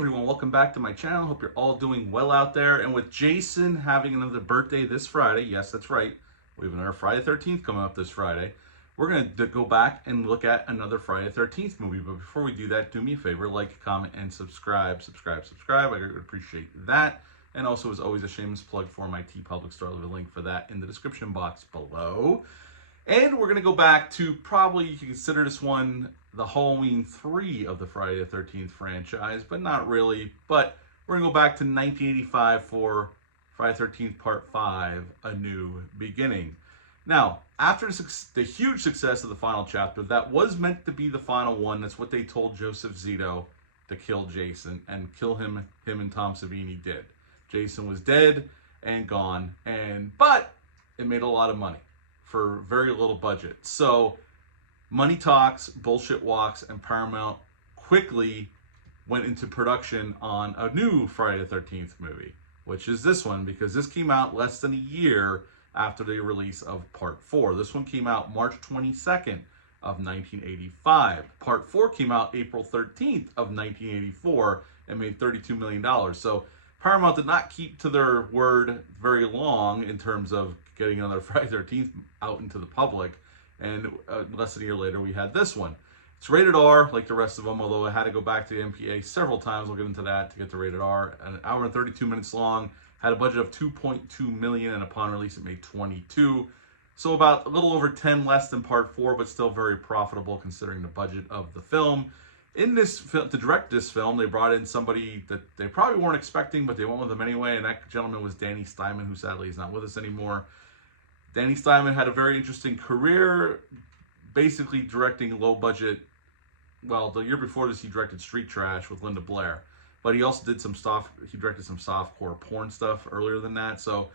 everyone, welcome back to my channel. Hope you're all doing well out there. And with Jason having another birthday this Friday, yes, that's right, we have another Friday the 13th coming up this Friday. We're going to go back and look at another Friday the 13th movie. But before we do that, do me a favor, like, comment, and subscribe. Subscribe. I would appreciate that. And also, as always, a shameless plug for my TeePublic store. I'll leave a link for that in the description box below. And we're going to go back to probably, you can consider this one the Halloween 3 of the Friday the 13th franchise, but not really. But we're going to go back to 1985 for Friday the 13th Part 5, A New Beginning. Now, after the huge success of the final chapter, that was meant to be the final one. That's what they told Joseph Zito to kill Jason, and kill him and Tom Savini did. Jason was dead and gone, but it made a lot of money for very little budget. So money talks, bullshit walks, and Paramount quickly went into production on a new Friday the 13th movie, which is this one, because this came out less than a year after the release of Part 4. This one came out March 22nd of 1985. Part 4 came out April 13th of 1984 and made $32 million. So Paramount did not keep to their word very long in terms of getting another Friday the 13th out into the public. And less than a year later, we had this one. It's rated R, like the rest of them, although I had to go back to the MPA several times. We'll get into that to get to rated R. An hour and 32 minutes long, had a budget of $2.2 million, and upon release, it made 22. So about a little over 10 less than Part 4, but still very profitable considering the budget of the film. In this film, to direct this film, they brought in somebody that they probably weren't expecting, but they went with him anyway, and that gentleman was Danny Steinman, who sadly is not with us anymore. Danny Steinman had a very interesting career, basically directing low-budget. Well, the year before this, he directed Street Trash with Linda Blair, but he also did he directed some softcore porn stuff earlier than that. So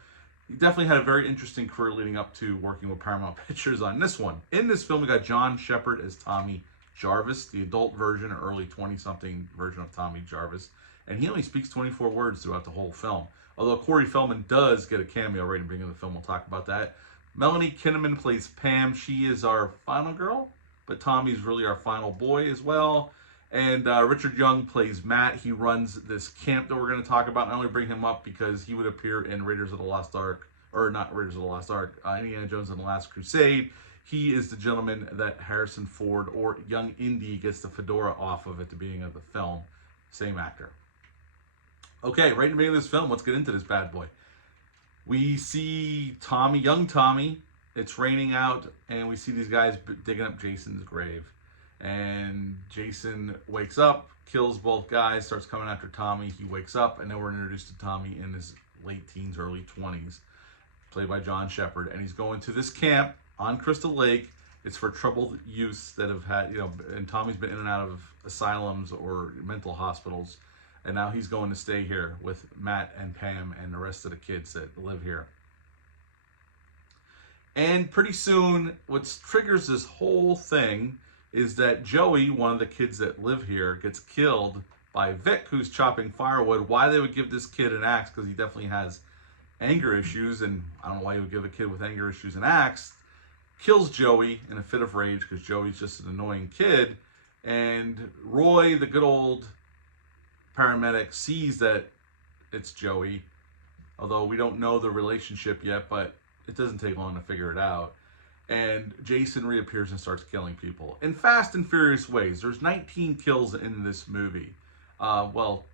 he definitely had a very interesting career leading up to working with Paramount Pictures on this one. In this film, we got John Shepherd as Tommy Jarvis, the adult version or early 20-something version of Tommy Jarvis, and he only speaks 24 words throughout the whole film. Although Corey Feldman does get a cameo right in the beginning of the film, we'll talk about that. Melanie Kinnaman plays Pam. She is our final girl, but Tommy's really our final boy as well. And Richard Young plays Matt. He runs this camp that we're going to talk about. I only bring him up because he would appear in Raiders of the Lost Ark, or not Raiders of the Lost Ark, Indiana Jones and the Last Crusade. He is the gentleman that Harrison Ford or young Indy gets the fedora off of at the beginning of the film. Same actor. Okay, right in the beginning of this film, let's get into this bad boy. We see Tommy, young Tommy. It's raining out, and we see these guys digging up Jason's grave. And Jason wakes up, kills both guys, starts coming after Tommy. He wakes up, and then we're introduced to Tommy in his late teens, early 20s, played by John Shepherd. And he's going to this camp on Crystal Lake. It's for troubled youths that have had, and Tommy's been in and out of asylums or mental hospitals. And now he's going to stay here with Matt and Pam and the rest of the kids that live here. And pretty soon, what triggers this whole thing is that Joey, one of the kids that live here, gets killed by Vic, who's chopping firewood. Why they would give this kid an axe, because he definitely has anger issues, and I don't know why you would give a kid with anger issues an axe, kills Joey in a fit of rage, because Joey's just an annoying kid. And Roy, the good old paramedic, sees that it's Joey, although we don't know the relationship yet, but it doesn't take long to figure it out. And Jason reappears and starts killing people in fast and furious ways. There's 19 kills in this movie. Well,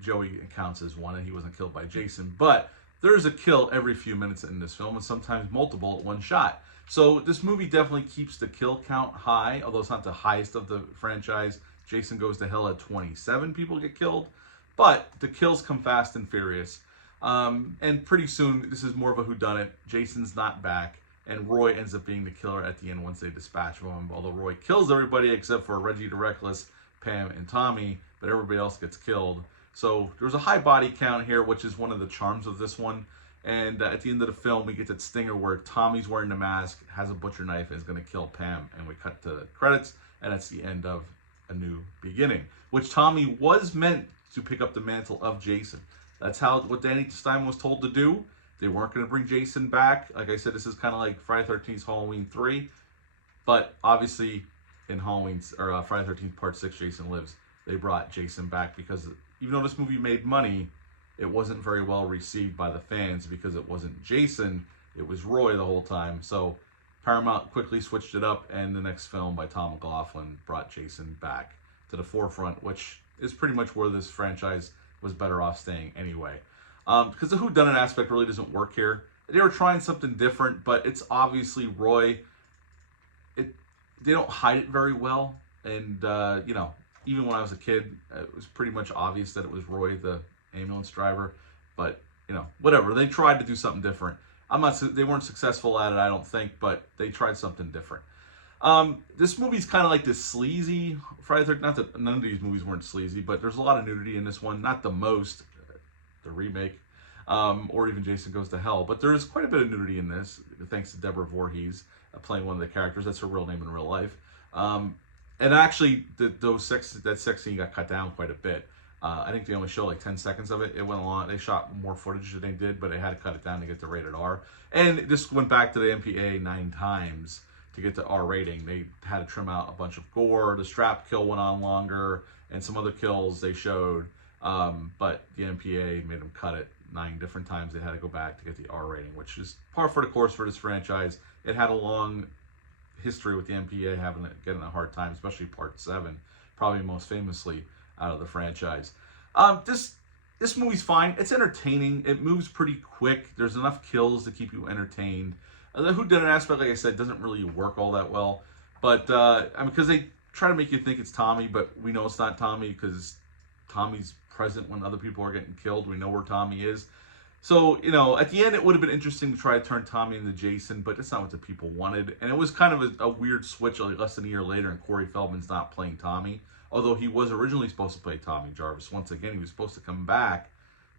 Joey counts as one, and he wasn't killed by Jason, but there's a kill every few minutes in this film, and sometimes multiple at one shot. So this movie definitely keeps the kill count high, although it's not the highest of the franchise. Jason Goes to Hell at 27 people get killed, but the kills come fast and furious. And pretty soon, this is more of a whodunit. Jason's not back, and Roy ends up being the killer at the end once they dispatch of him. Although Roy kills everybody except for Reggie the Reckless, Pam, and Tommy, but everybody else gets killed. So there's a high body count here, which is one of the charms of this one. And at the end of the film, we get that stinger where Tommy's wearing the mask, has a butcher knife, and is going to kill Pam. And we cut to the credits, and that's the end of A New Beginning, which Tommy was meant to pick up the mantle of Jason. That's what Danny Steinman was told to do. They weren't going to bring Jason back. Like I said, this is kind of like Friday the 13th's Halloween 3. But obviously, in Friday the 13th Part 6, Jason Lives, they brought Jason back because even though this movie made money, it wasn't very well received by the fans because it wasn't Jason, it was Roy the whole time. So Paramount quickly switched it up, and the next film by Tom McLaughlin brought Jason back to the forefront, which is pretty much where this franchise was better off staying anyway. Because the whodunit aspect really doesn't work here. They were trying something different, but it's obviously Roy. They don't hide it very well, and you know, even when I was a kid, it was pretty much obvious that it was Roy, the ambulance driver. But you know, whatever. They tried to do something different. They weren't successful at it, I don't think, but they tried something different. This movie's kind of like this sleazy Friday the 13th. Not that none of these movies weren't sleazy, but there's a lot of nudity in this one. Not the most, the remake, or even Jason Goes to Hell, but there is quite a bit of nudity in this, thanks to Deborah Voorhees playing one of the characters. That's her real name in real life. And actually, that sex scene got cut down quite a bit. I think they only showed like 10 seconds of it. It went along. They shot more footage than they did, but they had to cut it down to get to rated R. And this went back to the MPA 9 times to get to R rating. They had to trim out a bunch of gore. The strap kill went on longer, and some other kills they showed. But the MPA made them cut it 9 different times. They had to go back to get the R rating, which is par for the course for this franchise. It had a long history with the MPA getting a hard time, especially Part 7, probably most famously out of the franchise. This movie's fine. It's entertaining. It moves pretty quick. There's enough kills to keep you entertained. The whodunit aspect, like I said, doesn't really work all that well. But I mean, because they try to make you think it's Tommy, but we know it's not Tommy because Tommy's present when other people are getting killed. We know where Tommy is. So, you know, at the end, it would have been interesting to try to turn Tommy into Jason, but that's not what the people wanted. And it was kind of a weird switch like less than a year later, and Corey Feldman's not playing Tommy. Although he was originally supposed to play Tommy Jarvis. Once again, he was supposed to come back,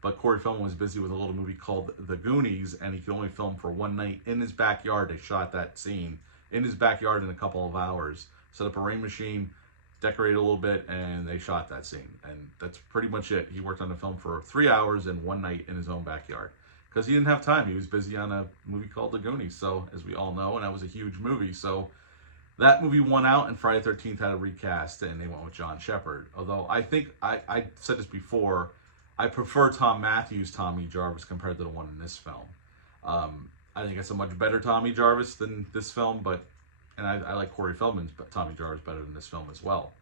but Corey Feldman was busy with a little movie called The Goonies, and he could only film for one night in his backyard. They shot that scene in his backyard in a couple of hours. Set up a rain machine, decorated a little bit, and they shot that scene. And that's pretty much it. He worked on the film for 3 hours and one night in his own backyard. Because he didn't have time. He was busy on a movie called The Goonies, so, as we all know, and that was a huge movie, so that movie won out, and Friday the 13th had a recast, and they went with John Shepherd. Although I think, I said this before, I prefer Tom Matthews' Tommy Jarvis compared to the one in this film. I think it's a much better Tommy Jarvis than this film, and I like Corey Feldman's Tommy Jarvis better than this film as well.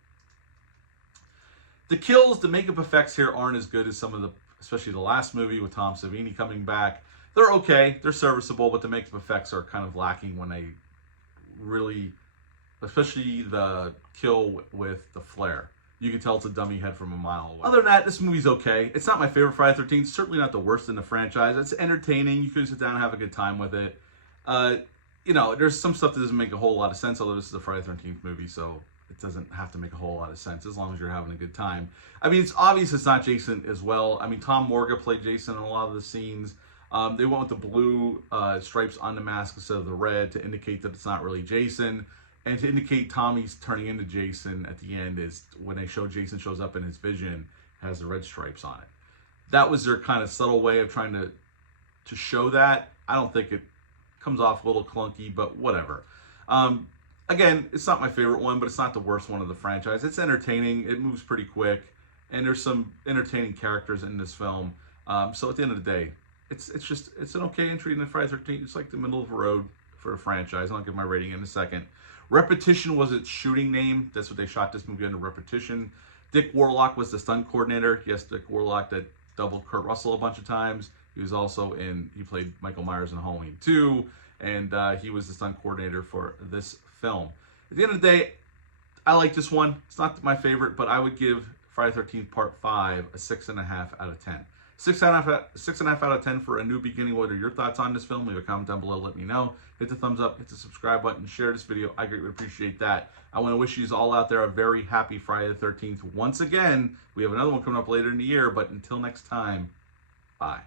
The kills, the makeup effects here aren't as good as some of the, especially the last movie with Tom Savini coming back. They're okay, they're serviceable, but the makeup effects are kind of lacking when they really, especially the kill with the flare. You can tell it's a dummy head from a mile away. Other than that, this movie's okay. It's not my favorite Friday the 13th. Certainly not the worst in the franchise. It's entertaining. You can sit down and have a good time with it. You know, there's some stuff that doesn't make a whole lot of sense, although this is a Friday the 13th movie, so it doesn't have to make a whole lot of sense as long as you're having a good time. I mean, it's obvious it's not Jason as well. I mean, Tom Morga played Jason in a lot of the scenes. They went with the blue stripes on the mask instead of the red to indicate that it's not really Jason. And to indicate Tommy's turning into Jason at the end is when they show Jason shows up in his vision, has the red stripes on it. That was their kind of subtle way of trying to show that. I don't think it comes off a little clunky, but whatever. Again, it's not my favorite one, but it's not the worst one of the franchise. It's entertaining. It moves pretty quick. And there's some entertaining characters in this film. So at the end of the day, it's an okay entry in the Friday the 13th. It's like the middle of the road for a franchise. I'll give my rating in a second. Repetition was its shooting name. That's what they shot this movie under, Repetition. Dick Warlock was the stunt coordinator. Yes, Dick Warlock that doubled Kurt Russell a bunch of times. He was also he played Michael Myers in Halloween 2, and he was the stunt coordinator for this film. At the end of the day, I like this one. It's not my favorite, but I would give Friday the 13th Part 5 a 6.5 out of 10. 6.5 out of 10 for A New Beginning. What are your thoughts on this film? Leave a comment down below. Let me know. Hit the thumbs up. Hit the subscribe button. Share this video. I greatly appreciate that. I want to wish you all out there a very happy Friday the 13th. Once again, we have another one coming up later in the year. But until next time, bye.